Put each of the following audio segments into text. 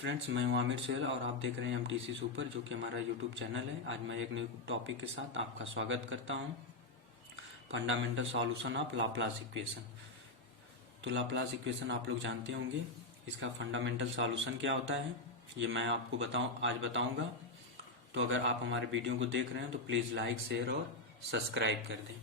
Friends, मैं हूं आमिर सोहेल और आप देख रहे हैं एमटीसी सुपर, जो कि हमारा यूट्यूब चैनल है। आज मैं एक न्यू टॉपिक के साथ आपका स्वागत करता हूं। Fundamental solution of Laplace equation. तो लाप्लास इक्वेशन आप लोग जानते होंगे, इसका फंडामेंटल सॉल्यूशन क्या होता है ये मैं आपको आज बताऊंगा। तो अगर आप हमारे वीडियो को देख रहे हैं तो प्लीज लाइक, शेयर और सब्सक्राइब कर दें।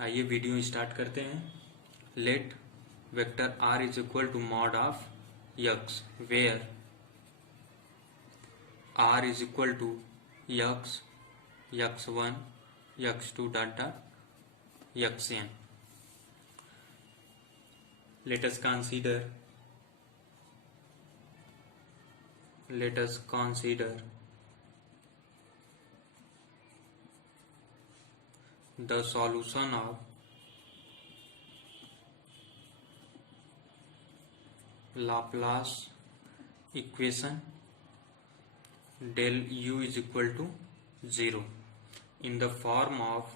आइए वीडियो स्टार्ट करते हैं। Let vector r is equal to mod of x, where r is equal to x, x1, x2 dot dot xn. Let us consider the solution of Laplace equation del u is equal to 0 in the form of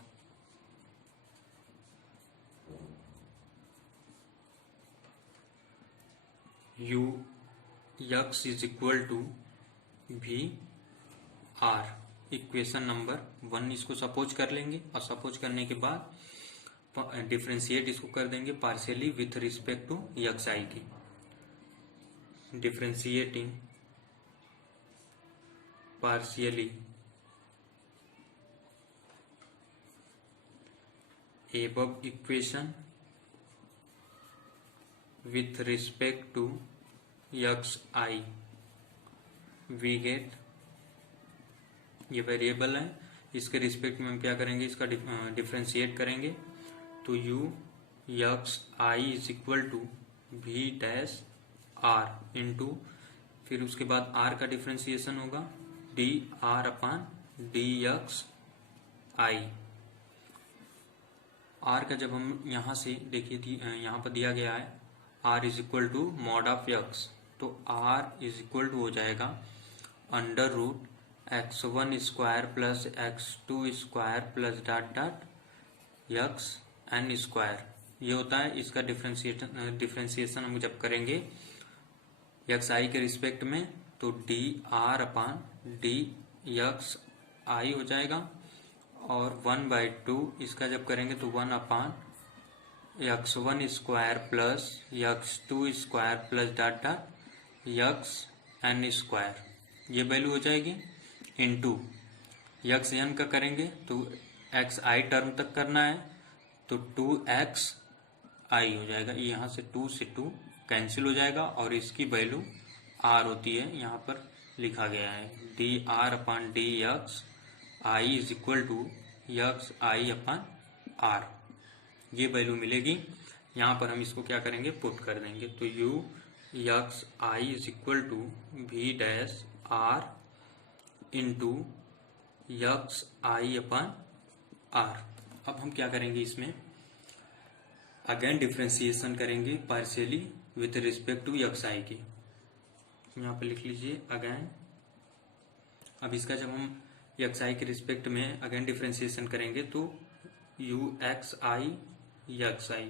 u x is equal to v r। Equation number 1 इसको suppose कर लेंगे और suppose करने के बाद differentiate इसको कर देंगे partially with respect to x i की। Differentiating partially above equation with respect to xi, we get, ये वेरिएबल है, इसके रिस्पेक्ट में हम क्या करेंगे, इसका डिफरेंशिएट करेंगे। तो u x i is equal to v dash are into, फिर उसके बाद आर का डिफ्रेंसिएशन होगा D are upon D x I. R का जब हम यहां से देखिए, यहां पर दिया गया है R is equal to mod of X, तो आर इज इक्वल टू हो जाएगा under root x1 square plus x2 square plus dot dot X N square. ये होता है इसका डिफ्रेंसिएशन हम जब करेंगे एक्स आई के रिस्पेक्ट में, तो D are upon D x I हो जाएगा। और 1/2 इसका जब करेंगे तो 1 upon x1 square plus x2 square plus dot dot X N square, ये वैल्यू हो जाएगी इनटू एक्स एन का करेंगे तो एक्स आई टर्म तक करना है, तो 2x आई हो जाएगा। यहाँ से 2 से 2 कैंसिल हो जाएगा और इसकी वैल्यू r होती है, यहाँ पर लिखा गया है D are upon D x I is equal to x I upon are. ये वैल्यू मिलेगी। यहाँ पर हम इसको क्या करेंगे, पुट कर देंगे। तो u x I is equal to v dash are into x I upon r. अब हम क्या करेंगे, इसमें अगेन डिफ्रेंसिएशन करेंगे partially with respect to x i की। यहाँ पे लिख लीजिए अगेन। अब इसका जब हम एक्स आई के रिस्पेक्ट में अगेन डिफ्रेंसिएशन करेंगे तो you x I x i,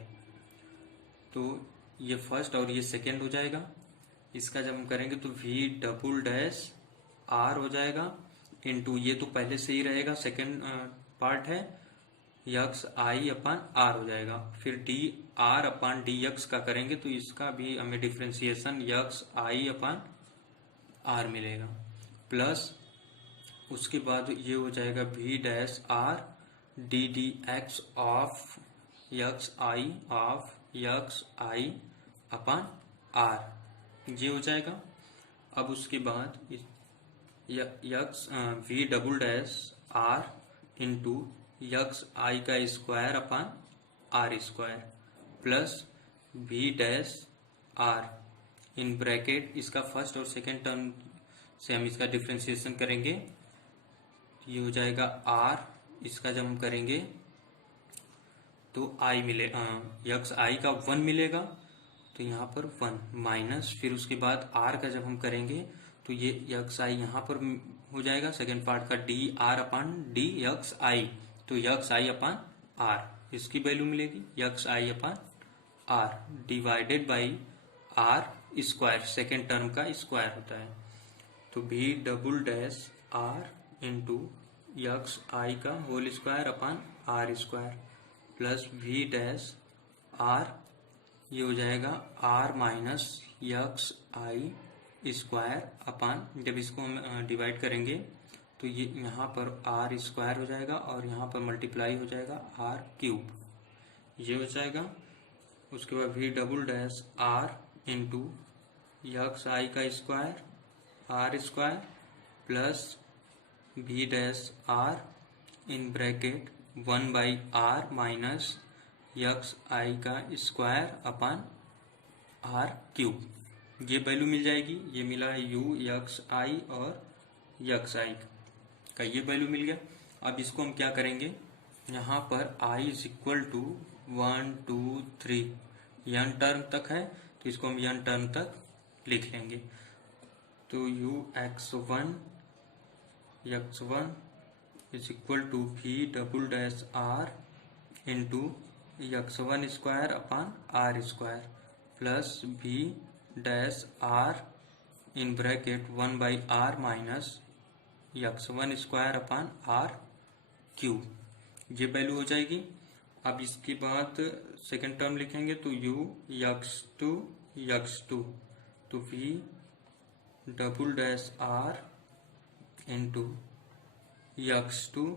तो ये फर्स्ट और ये सेकेंड हो जाएगा। इसका जब हम करेंगे तो वी डबल डैश आर हो जाएगा इनटू, ये तो पहले से ही रहेगा, सेकेंड पार्ट है, एक्स आई अपान आर हो जाएगा। फिर d are upon D x का करेंगे तो इसका भी हमें डिफ्रेंसिएशन एक्स आई अपान आर मिलेगा, प्लस उसके बाद ये हो जाएगा v dash r d d x of x I upon are, ये हो जाएगा। अब उसके बाद x v double dash are into x i का square upon r square plus v dash r in bracket, इसका फर्स्ट और सेकेंड टर्म से हम इसका डिफ्रेंसिएशन करेंगे। ये हो जाएगा आर, इसका जब हम करेंगे तो आई मिले, एक्स आई का 1 मिलेगा, तो यहाँ पर 1 माइनस, फिर उसके बाद आर का जब हम करेंगे तो ये एक्स आई यहाँ पर हो जाएगा सेकेंड पार्ट का d are upon D x i, तो एक्स आई अपान आर, इसकी वैल्यू मिलेगी x I upon r divided by r square, second term का स्क्वायर होता है। तो v double dash are into x i का whole square upon r square plus v dash r, ये हो जाएगा r minus x i square upon, जब इसको हम डिवाइड करेंगे तो ये यहाँ पर आर स्क्वायर हो जाएगा और यहाँ पर मल्टीप्लाई हो जाएगा आर क्यूब, ये हो जाएगा। उसके बाद v double dash are into x i का square r square plus v dash r in bracket 1/r minus x i का स्क्वायर अपान आर क्यूब, ये वैल्यू मिल जाएगी। ये मिला है u यक्स आई और यक्स आई का ये वैल्यू मिल गया। अब इसको हम क्या करेंगे, यहाँ पर i is equal to 1 2 3 n term तक है तो इसको हम n टर्म तक लिख लेंगे। तो u x1 is equal to v double dash r into x1 square upon r square plus v dash r in bracket 1/r minus x1 square upon r cube, ये वैल्यू हो जाएगी। अब इसके बाद सेकेंड टर्म लिखेंगे तो u x2 तो v double dash r into x2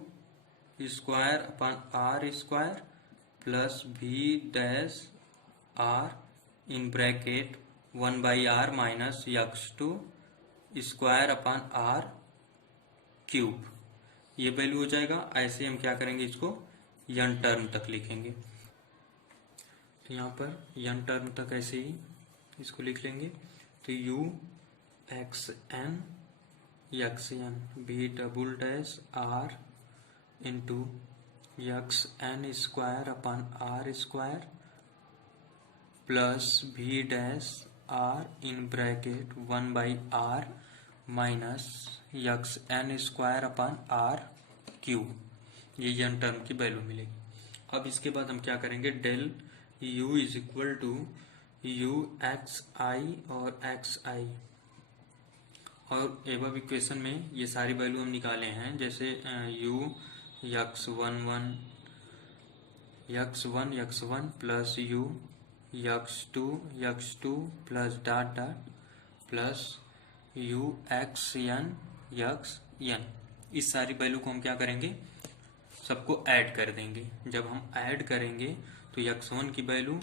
square upon r square plus v dash r in bracket 1/r minus x2 square upon r cube, ये वैल्यू हो जाएगा। ऐसे हम क्या करेंगे, इसको n टर्म तक लिखेंगे। तो यहाँ पर n टर्म तक ऐसे ही इसको लिख लेंगे। तो u xn v double dash r into xn square upon r square plus v dash r in bracket 1/r minus xn square upon r cube, ये n टर्म की वैल्यू मिलेगी। अब इसके बाद हम क्या करेंगे, del u is equal to u x i और एक्स आई, और एबव इक्वेशन में ये सारी वैल्यू हम निकाले हैं, जैसे u x1 plus u x2 plus dot dot plus u xn xn, इस सारी वैल्यू को हम क्या करेंगे, सबको ऐड कर देंगे। जब हम ऐड करेंगे तो x1 की वैल्यू,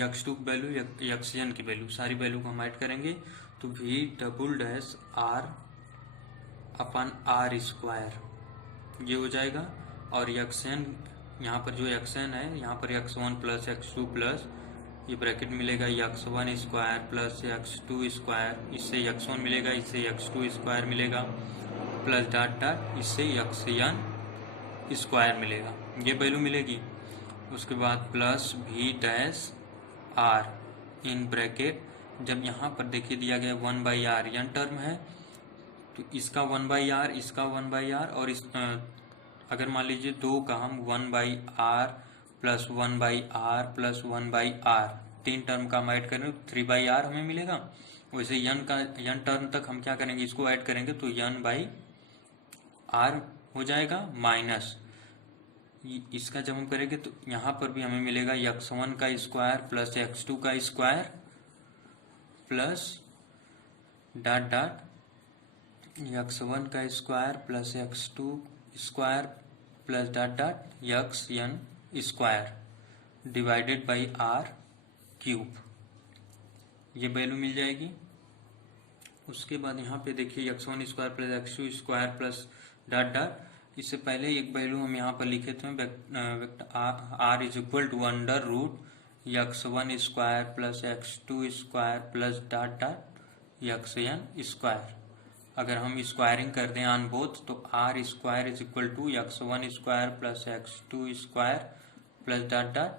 x2 की वैल्यू, xn की वैल्यू, सारी वैल्यू को हम ऐड करेंगे तो v डबल डैश r अपान r स्क्वायर, ये हो जाएगा। और xn, यहाँ पर जो xn है, यहाँ पर x1 प्लस x2 प्लस ये ब्रैकेट मिलेगा x1 square plus x2 square, इससे x1 मिलेगा, इससे x2 स्क्वायर मिलेगा प्लस डॉट डॉट, इससे xn स्क्वायर मिलेगा, ये वैल्यू मिलेगी। उसके बाद plus v dash r in bracket, जब यहाँ पर देखिए दिया गया 1/r n टर्म है तो इसका 1/r, इसका 1/r, और इस अगर मान लीजिए दो का हम 1/r plus 1/r plus 1/r, तीन टर्म का हम ऐड करें तो 3/r हमें मिलेगा। वैसे n टर्म तक हम क्या करेंगे, इसको ऐड करेंगे तो n/r हो जाएगा माइनस इसका जब हम करेंगे तो यहाँ पर भी हमें मिलेगा x1 का स्क्वायर प्लस x2 का square plus dot dot x1 का square plus x2 square plus dot dot xn square divided by r cube, ये वैल्यू मिल जाएगी। उसके बाद यहाँ पे देखिए x1 square plus x2 square plus dot dot, इससे पहले एक वैल्यू हम यहाँ पर लिखे थे r is equal to under root x1 square plus x2 square plus dot dot xn square. अगर हम स्क्वायरिंग कर दें ऑन बोथ तो r square is equal to x1 square plus x2 square plus dot dot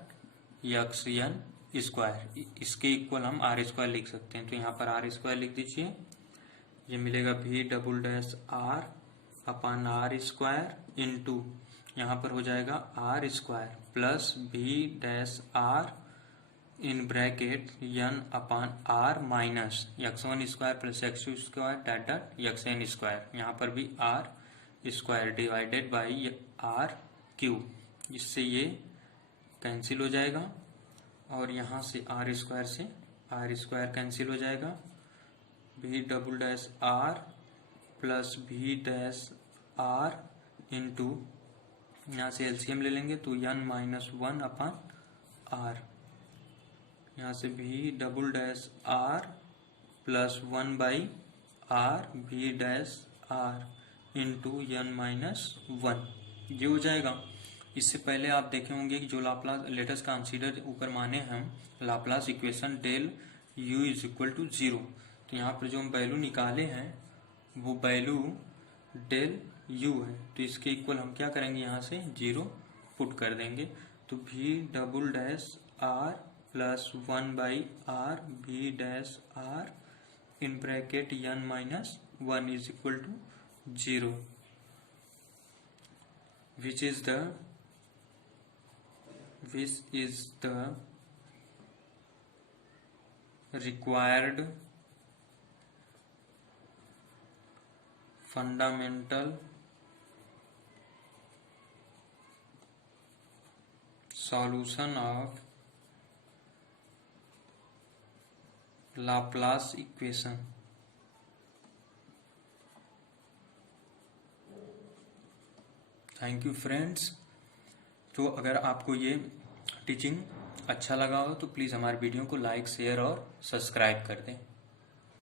xn square, इसके इक्वल हम r square लिख सकते हैं। तो यहाँ पर r स्क्वायर लिख दीजिए, ये मिलेगा v डबल डैश r अपान r स्क्वायर इंटू यहाँ पर हो जाएगा r square plus v dash r in bracket n upon r minus x1 square plus x2 square that that xn square, यहाँ पर भी r square divided by r cube, जिससे ये cancel हो जाएगा और यहाँ से r स्क्वायर कैंसिल हो जाएगा। v double dash r plus v dash r into यहाँ से एलसीएम ले लेंगे तो n माइनस 1 अपान r, यहाँ से v double dash r plus 1 by r v dash r into n minus 1, ये हो जाएगा। इससे पहले आप देखे होंगे कि जो लाप्लास, लेट अस कंसीडर ऊपर माने हम Laplace equation del u is equal to 0, तो यहाँ पर जो हम वैल्यू निकाले हैं वो वैल्यू डेल u है, तो इसके इक्वल हम क्या करेंगे, यहाँ से 0 पुट कर देंगे, तो v double dash r plus 1 by r v dash r in bracket n minus 1 is equal to 0, which is the required fundamental solution of Laplace equation। Thank you friends. तो अगर आपको ये टीचिंग अच्छा लगा हो तो प्लीज़ हमारे video को लाइक, शेयर और सब्सक्राइब कर दें।